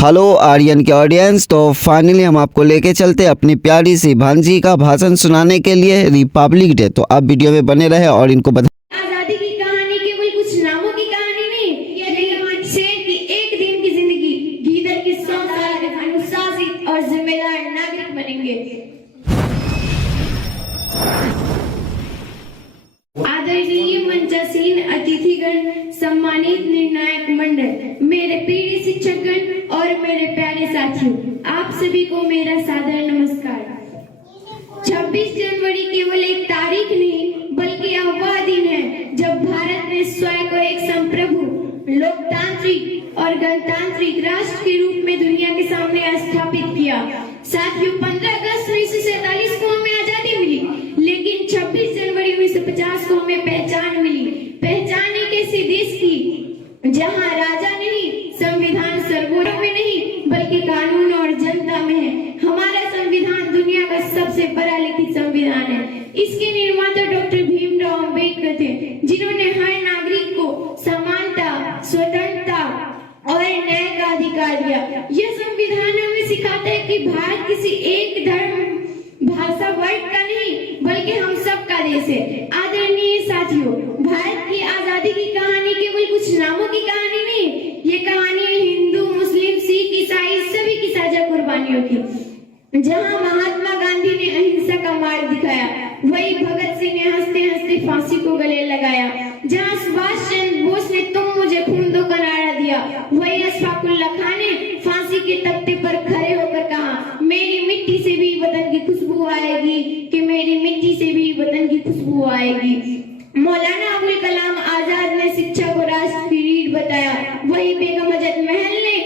Hello Aryan के audience. तो finally हम आपको लेके चलते अपनी प्यारी सी भांजी का भाषण सुनाने के लिए रिपब्लिक डे। तो आप वीडियो में बने रहे और इनको आजादी की कहानी केवल कुछ नामों की कहानी नहीं, यह शेर की एक दिन की जिंदगी, गीदड़ की 100 साल के अनुशासित और जिम्मेदार नागरिक बनेंगे। आदरणीय मंचासीन अतिथिगण, सम्मानित निर्णायक मंडल, मेरे प्रिय शिक्षकगण और मेरे प्यारे साथियों, आप सभी को मेरा सादर नमस्कार। 26 जनवरी केवल एक तारीख नहीं बल्कि यह वह दिन है जब भारत ने स्वयं को एक संप्रभु, लोकतांत्रिक और गणतांत्रिक राष्ट्र के रूप में दुनिया के सामने स्थापित किया। साथियों, 15 अगस्त 1947 को हमें आजादी मिली, लेकिन 26 जनवरी 1950 को हमें पहचान मिली। पहचान एक ऐसे देश की जहां राजा नहीं, संविधान सर्वोच्च में नहीं बल्कि कानून और जनता में है। हमारा संविधान दुनिया का सबसे पढ़ा लिखित संविधान है। इसके निर्माता डॉक्टर भीमराव अंबेडकर थे, जिन्होंने हर नागरिक को समानता, स्वतंत्रता और न्याय का अधिकार दिया। यह संविधान हमें सिखाता है कि भारत किसी एक धर्म, भाषा, वर्ग का नहीं बल्कि हम सब का देश है। आदरणीय साथियों, भारत की आजादी की कहानी केवल कुछ नामों की कहानी नहीं, ये कहानी है हिंदू, मुस्लिम, सिख, ईसाई सभी की साझा कुर्बानियों की। जहां महात्मा गांधी ने अहिंसा का मार्ग दिखाया, वही भगत सिंह ने हंसते हंसते फांसी को गले लगाया। जहां सुभाष चंद्र बोस ने तुम मुझे खून दो का नारा दिया, वही अशफाक उल्लाह खान ने फांसी के तख्ते पर खड़े होकर कहा, मेरी मिट्टी से भी वतन की खुशबू आएगी, कि मेरी मिट्टी से भी वतन की खुशबू आएगी। मौलाना अबुल कलाम आजाद ने शिक्षा को राष्ट्र की रीढ़ बताया, वही बेगम अजद महल ने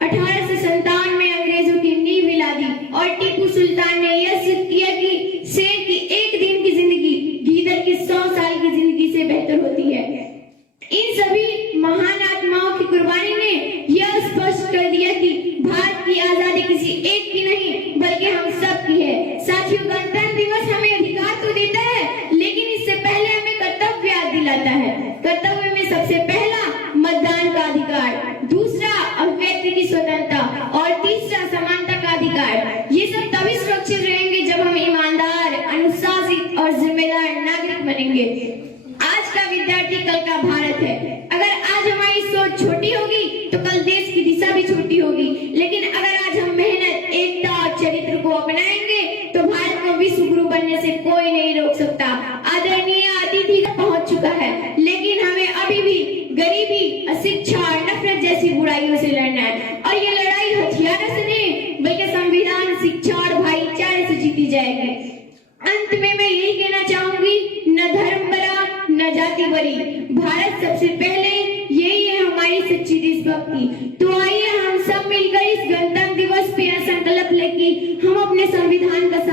1857 में अंग्रेजों की नींव हिला दी, और टीपू सुल्तान ने यह सिद्ध किया कि शेर की एक दिन की जिंदगी गीदड़ की 100 साल की जिंदगी से बेहतर होती है। इन सभी महान आत्माओं की कुर्बानी ने यह स्पष्ट कर दिया कि भारत की आजादी किसी एक की नहीं बल्कि हम सब की है। साथियों, गणतंत्र दिवस हमें अधिकार तो देता है, लेकिन इससे पहले हमें कर्तव्य याद दिलाता है। कर्तव्य में सबसे पहला मतदान का अधिकार, दूसरा अभिव्यक्ति की स्वतंत्रता और तीसरा समानता का अधिकार। ये सब तभी सुरक्षित रहेंगे जब हम ईमानदार, अनुशासित और जिम्मेदार नागरिक बनेंगे। आज का विद्यार्थी कल का भारत है। अगर आज हमारी सोच छोटी होगी तो कल देश की दिशा भी छोटी होगी, लेकिन अगर आज हम मेहनत, एकता और चरित्र को अपनाएंगे तो भारत को विश्व गुरु बनने से कोई नहीं रोक सकता। आदरणीय अतिथि पहुंच चुका है, लेकिन हमें अभी भी गरीबी, अशिक्षा और नफरत जैसी बुराइयों से लड़ना है, और ये लड़ाई हथियारों से नहीं बल्कि संविधान, शिक्षा और भाईचारे से जीती जाएगी। अंत में मैं यही कहना चाहूंगी, न धर्म बड़ा न जाति बड़ी, भारत सबसे पहले, यही है हमारी सच्ची देशभक्ति। तो आइए हम सब मिलकर इस गणतंत्र दिवस पे संकल्प लें कि हम अपने संविधान का